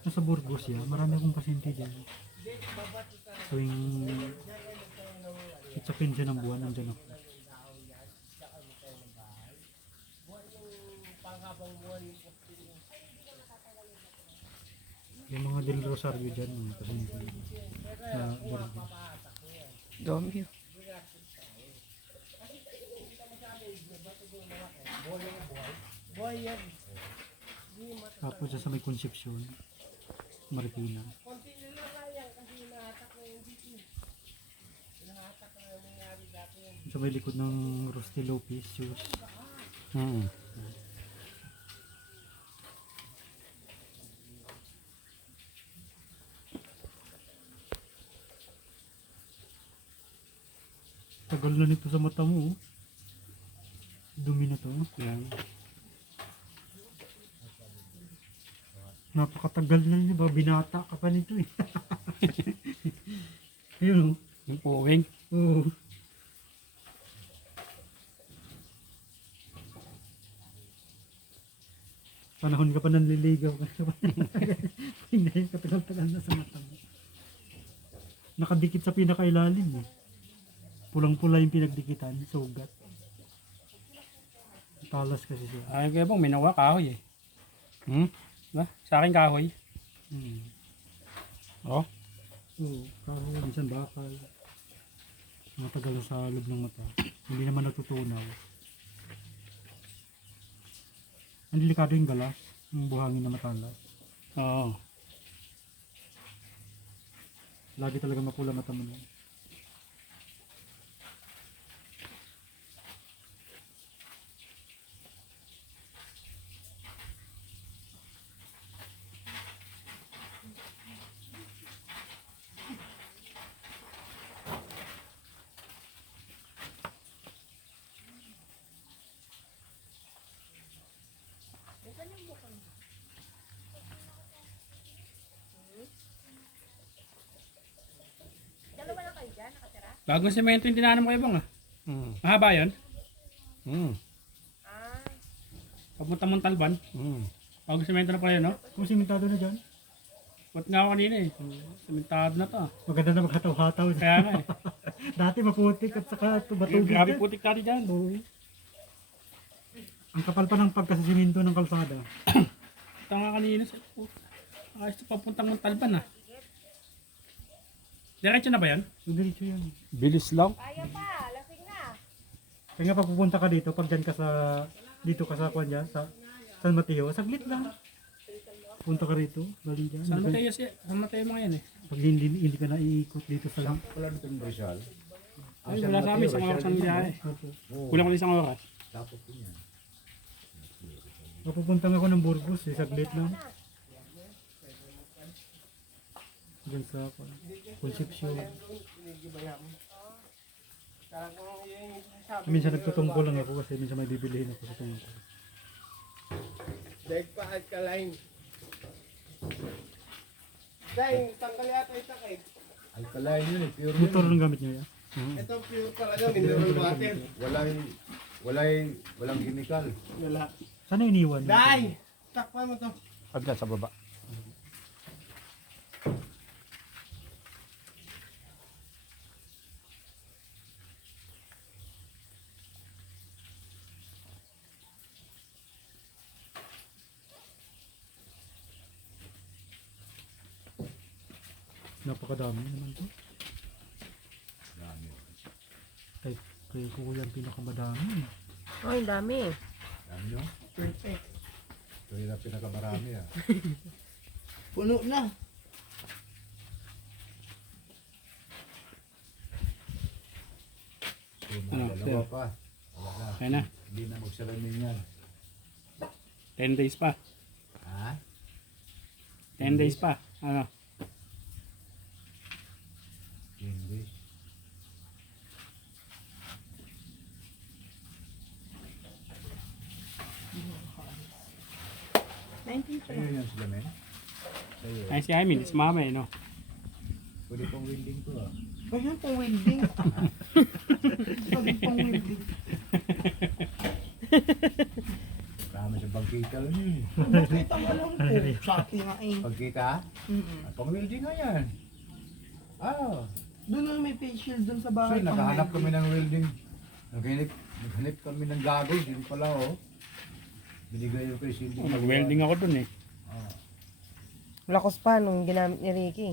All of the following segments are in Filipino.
Sa Burgos yan, marami akong pasyente dyan. Tuwing it's a pension ng buwan, nandyan ako. Yung mga Del Rosario dyan, mga pasyente sa Burgos. Dami. Tapos sa may Concepcion, Marikina. Sa may likod ng Rosti Lopez Shoes. Tagal na nito sa mata mo. Oh. Dumi na to. Yan. Napakatagal na niya ba? Binata ka pa nito eh. Ayun oh. Yung puwing. Oo. Panahon ka pa nanliligaw ka. Hindi, katagal-tagal na sa mata mo. Nakadikit sa pinakailalim eh. Pulang-pula yung pinagdikitan, sugat. Talas kasi siya. Ay, kaya bang minawa kahoy eh. Ba? Sa akin kahoy. Oh. Oo, kahoy, minsan bakal. Matagal na sa loob ng mata. Hindi naman natutunaw. Ang delikado yung galas, yung buhangin na matalas. Oo. Lagi talaga mapula mata mo. Bagong semento yung tinanong ko ibang ah. Mahaba yun? Papunta mong Talban. Bagong semento na pala yun, no? Kung simentado na dyan, Ba't nga ako kanina eh. Sementado na to ah. maganda na maghataw-hataw. Kaya nga eh. Dati maputik at saka batubig. Grabe putik tati dyan. Oo. Ang kapal pa ng pagkasisimento ng kalsada. Ito nga kanina. Ayos ito papuntang mong Talban ah. Diretso na ba yan? So, diretso yan. Bilis lang. Kaya pa, lasing na. Kaya nga pag pupunta ka dito, pag dyan ka sa, dito ka sa kwan dyan, sa San Mateo, saglit lang. Punta ka rito, bali dyan. San Mateo siya. San Mateo mga yan eh. Pag hindi ka naiikot dito sa lang. Wala dito yung Rizal. Ay, wala sa amin. Isang oras ang biyahe. Oo, Kulang ko isang oras. tapos ko yan. Papupunta nga ako ng Burgos, eh, saglit lang. Diyan sa Concepcion. Minsan nagtutungko lang ako kasi minsan may bibilihin ako sa tungko. Dahil pa at kalahin. Dahil tanggal yata yung sakit. Alkaline yun eh, pure Motor yun. lang gamit niyo yan? Ito pure talaga, mineral water. Walang chemical. Wala. Sana iniwan? Dahil! Takpan mo to. Pagka sa baba. Napakadami naman to. Dami. Kay kuya ang pinakamadami. Ay, dami. Dami nyo? Perfect. Ito yung ang pinakamarami ah. Puno na. Yung Ano, mga dalawa pa. Wala na. Kaya na. Hindi na magsalamin yan. 10 days pa. Ha? 10 days pa. Ano? Hindi. Sa'yo yan sila men? Sa'yo. Ay si Amin. Si mama eh no. Pwede pong winding to ah. Ayun pong winding. Pwede pong winding. Marami sa pagkita lang yun. Nakita mo lang po. Shopee nga eh. Pagkita? Mm-mm. Pang-welding nga yan. Ah. Doon na may face shield doon sa So, bahay. nakahanap kami ng welding. Naghanap kami ng gago. Hindi pala oh. Binigay yung kay Cindy. Mag-welding ako dun eh. Ah. Lakos pa nung ginamit ni Ricky.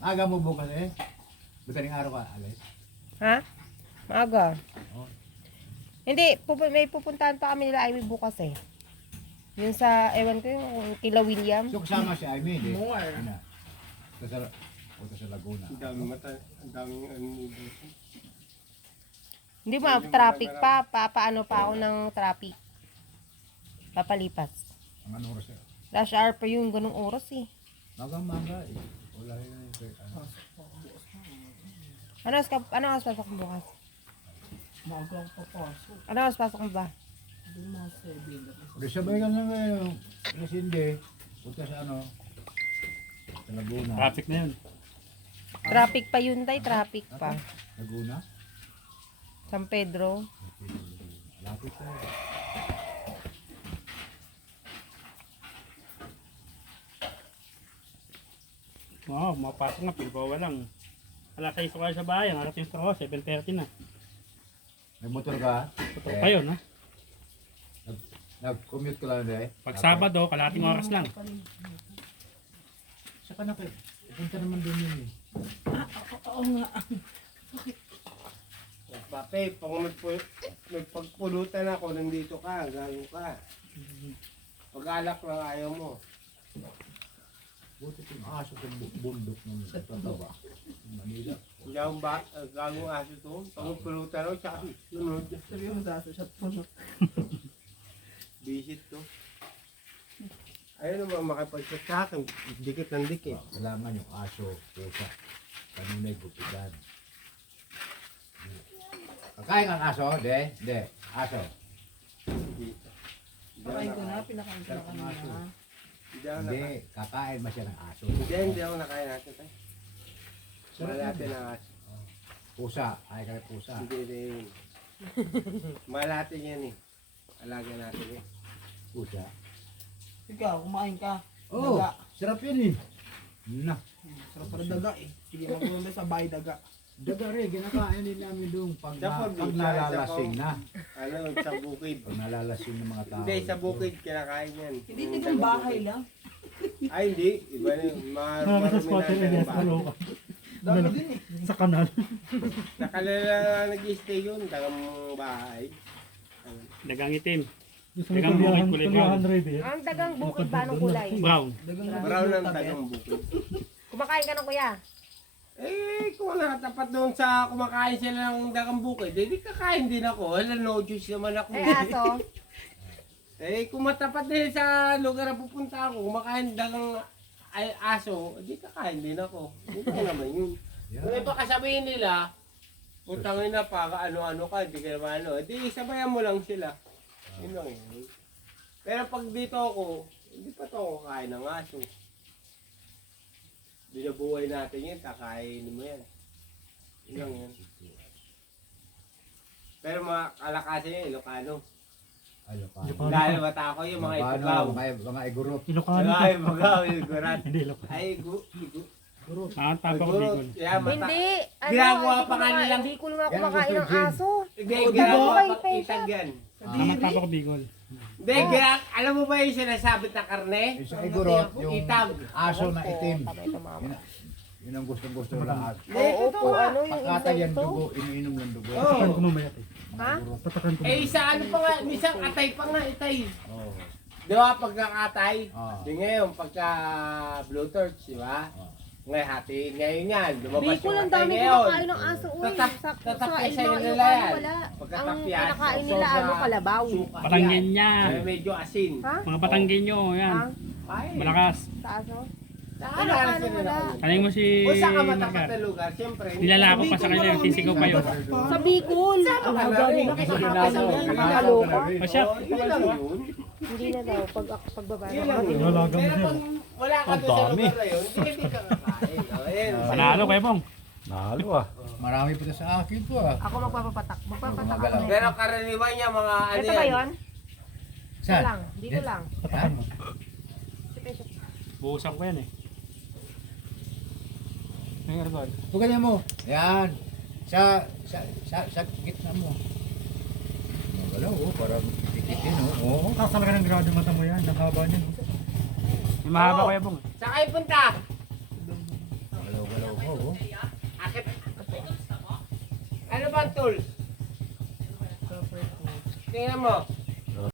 Aga mo bukas eh. Bitaling araw ka, alis. Ha? Maaga. Oh. Hindi, may pupuntahan pa kami nila Ivy bukas eh. Yun sa, ewan ko yung kila William. So kasama si Amy, di? More. Ano? Punta sa Laguna. Ang daming mata, ang daming ano dito. Hindi traffic pa, papaano pa ako ng traffic. Papalipas. Ang ano oras eh? Rush hour pa yung ganung oras eh. Maga eh. Wala yun. Ano oras pasok mo bukas? Maaga ang papasok. Ano oras pasok mo ba? Doon mga 7. Pero sabay ka lang ngayon. Kaya Cindy, punta sa ano? Sa Laguna. Traffic na yun. Traffic pa yun tay, traffic pa. Laguna? San Pedro. Lapit na. Oo, mapasok nga, pinagawa lang. Alas 6 ko kayo sa bahay, ang alas 6 ko, 7:30 na. Nagmotor ka? Totoo pa yun, ha? Nag-commute ka lang eh. Pag Sabado, kalating oras lang. Saka na kayo. Punta naman din yun eh. Oo nga. Pati, pag nagpagpulutan ako, nandito ka, gano'n ka. Pag-alak lang ayaw mo. Buti yung aso sa bundok ng tataba. Manila. Hindi akong gagong aso to. Pag nagpulutan ako, tsaka sunod. Seryoso, shot po na. Visit to. Ayaw naman makipag-shot sa akin. Dikit ng dikit. Kailangan yung aso, pusa. Kanunay gupitan. Kakain ang aso? De. Aso. Pakain ko na, pinakain ko na kanina. Hindi ako Hindi, nakain. kakain ba siya ng aso? Hindi ako nakain natin tayo. Mahal natin ang aso. Pusa, ay kaya pusa. Hindi rin. Mahal natin yan eh. Alaga natin eh. Pusa. Ikaw, kumain ka. Oh, Daga. sarap yun eh. Na, Sarap pala daga eh. Sige, magpunta sa bahay daga. daga rin, ginakain din namin doon pag, Sa pag probinsya, nalalasing sa na. Ano, sa bukid. Pag nalalasing ng mga tao. Hindi, sa bukid kinakain yan. Hindi, itong bahay lang. Ay, hindi. Iba na yun. Marami sa Marami spotter na Elias, yung ano bahay. ka? Daga din eh. Sa kanal. Nakalala na nag-stay yun. Dagang bahay. Dagang itim. Yung sa may Dagang kuliahan, bukid, kuliahan red eh. Ang dagang bukid ba ng kulay? Brown. Dagang Brown ang tabi. dagang bukid. Kumakain ka na kuya? Eh, kung nakatapat doon sa kumakain sila ng dagang bukid, eh, di kakain din ako. Wala, no juice naman ako. Eh aso? Eh, kung matapat din sa lugar na pupunta ako, kumakain dagang aso, di kakain din ako. Hindi ko naman yun. Kung iba kasabihin nila, putangin na pa, ano-ano ka, hindi ka naman ano, di sabayan mo lang sila. Yun lang yun. Pero pag dito ako, hindi pa to ako kain ng aso. Binabuhay natin yan, kakainin mo yan. Yun lang yan. Pero mga kalakasan yun, Ilocano. Ay, Ilocano. Ilocano. Dahil bata ko yung mga Ilocano, itugaw. mga igurot. Ilocano Ay, ka. magaw, igurat. Hindi, Ilocano. Ay, Ah, tapa ko Bicol. Yeah, Hindi. Ginagawa hindi pa ko nga nilang- Hindi ko nga Yan ang kumakain gusto ng Jin. aso. Hindi, Oh, ginagawa diba? pa itag yan. Tapa ko Bicol. Hindi, alam mo ba yung sinasabit na karne? Yung sa igurot, yung Itag. aso na itim. Tama ito mama. Yun ang gusto lahat. Oo po, ano yung Pagkatay yan insecto? dugo, iniinom ng dugo. Oo. Tatakan ko mamaya tayo. Ha? Tatakan ko Eh, mamaya. isa ano pa nga, isang atay pa nga, itay. Oo. Di ba, pagkakatay? Ah. Di ngayon, pagka blue torch, di ba? Ah. Ngayon, hati, ngayon yan, lumabas Bicol, yung ang atay dami ngayon. kumakain ng aso. Uy, Tatapya sa Ilocano, nila yan. wala. Ang Pagkatapya, kinakain nila, ano, kalabaw. suka Patanggen yan. yan. Ay, medyo asin. Ha? Mga Patanggenyo, yan. Ha? Ay, Malakas. Sa aso? saan Ilocano, na sila wala. na? Kanay mo si O saan ka matapat Margar. na lugar? Siyempre. Nilalako pa sa kanila, nagsisigaw pa yun. Sa Bicol. Sama ka na rin. Nakakaloka. O siya, Oh, yun lang yun. Hindi na daw, pagbaba Yun na. lang yun. Wala kang Pero zero. pag wala ka doon sa lugar na yun, hindi ka kakain. Ayun. Panalo kayo, Bong. Nalo ah. Marami pa sa akin to ah. Ako magpapatak. Magpapatak ako Gumagalaw. na Pero yan. karaniwan niya mga ano Ito ba yun? Dito Saan? lang. Dito lang. Patakan mo. Buhusan ko yan eh. May argol. Ito ganyan mo. Yan. Sa gitna mo. Gumagalaw oh, parang titikin oh. Oo. Kasal ka ng grado mata mo yan. Nakaba niyan. Oh. May mahaba kayo, Bong. Saan kayo punta? Galaw-galaw mo oh. Akit. Ano ba ang tool? Tingnan mo.